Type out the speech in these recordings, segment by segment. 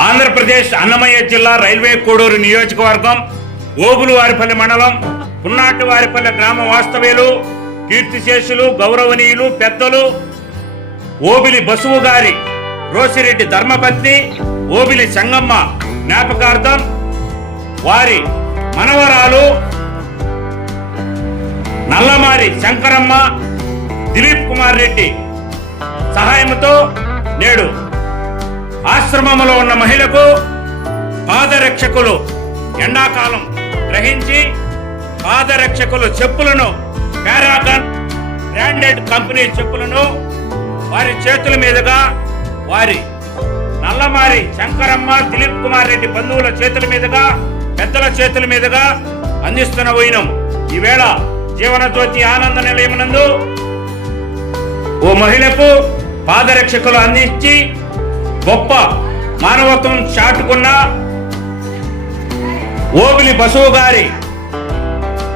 ఆంధ్రప్రదేశ్ అన్నమయ్య జిల్లా రైల్వే కోడూరు నియోజకవర్గం ఓబులువారిపల్లి మండలం పున్నాటివారిపల్లి గ్రామ వాస్తవ్యులు కీర్తిశేషులు గౌరవనీయులు పెద్దలు ఓబిలి బసువు గారి రోసిరెడ్డి ధర్మపత్ని ఓబిలి సంగమ్మ జ్ఞాపకార్థం వారి మనవరాలు నల్లమారి శంకరమ్మ దిలీప్ కుమార్ రెడ్డి సహాయంతో నేడు ఆశ్రమంలో ఉన్న మహిళకు పాదరక్షకులు ఎండాకాలం గ్రహించి పాదరక్షకులు చెప్పులను పారాగన్ బ్రాండెడ్ కంపెనీ చెప్పులను వారి చేతుల మీదుగా వారి నల్లమారి శంకరమ్మ దిలీప్ కుమార్ రెడ్డి బంధువుల చేతుల మీదుగా పెద్దల చేతుల మీదుగా అందిస్తున్న పోయినం ఈవేళ జీవనజ్యోతి ఆనంద ఆనంద నిలయమునందు ఓ మహిళకు పాదరక్షకులు అందించి గొప్ప మానవత్వం చాటుకున్న ఓబిలి బసువు గారి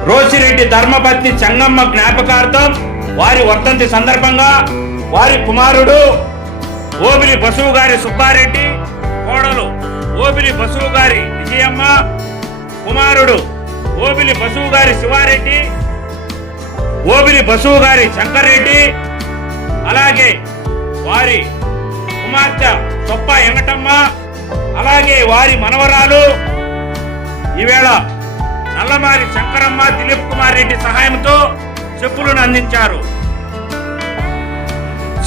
రోసిరెడ్డి ధర్మపత్ని చంగమ్మ జ్ఞాపకార్థం వారి వర్తంతి సందర్భంగా వారి కుమారుడు ఓబిలి బసువు గారి సుబ్బారెడ్డి కోడలు ఓబిలి బసువు గారి విజయమ్మ కుమారుడు ఓబిలి బసువు గారి శివారెడ్డి ఓబిలి బసువు గారి శంకర్రెడ్డి అలాగే వారి కుమార్తె సొప్ప ఎంగటమ్మ అలాగే వారి మనవరాలు. ఈవేళ నల్లమారి శంకరమ్మ దిలీప్ కుమార్ రెడ్డి సహాయంతో చెప్పులను అందించారు.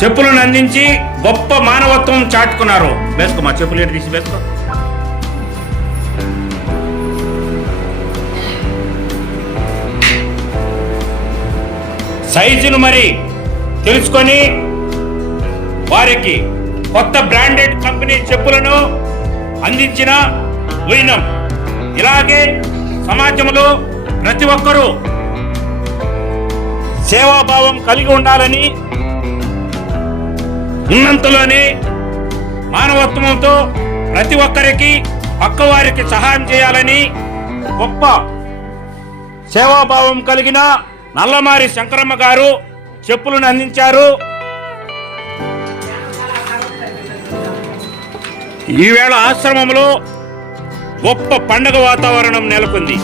చెప్పులను అందించి గొప్ప మానవత్వం చాటుకున్నారు. వేసుకో మా చెప్పులు ఏంటి తీసి బేసుకో సైజును మరి తెలుసుకొని వారికి కొత్త బ్రాండెడ్ కంపెనీ చెప్పులను అందించిన వైనం ఇలాగే సమాజంలో ప్రతి ఒక్కరూ సేవాభావం కలిగి ఉండాలని ఉన్నంతలోనే మానవత్వంతో ప్రతి ఒక్కరికి పక్కవారికి సహాయం చేయాలని గొప్ప సేవాభావం కలిగిన నల్లమారి శంకరమ్మ గారు చెప్పులను అందించారు. ఈవేళ ఆశ్రమంలో గొప్ప పండగ వాతావరణం నెలకొంది.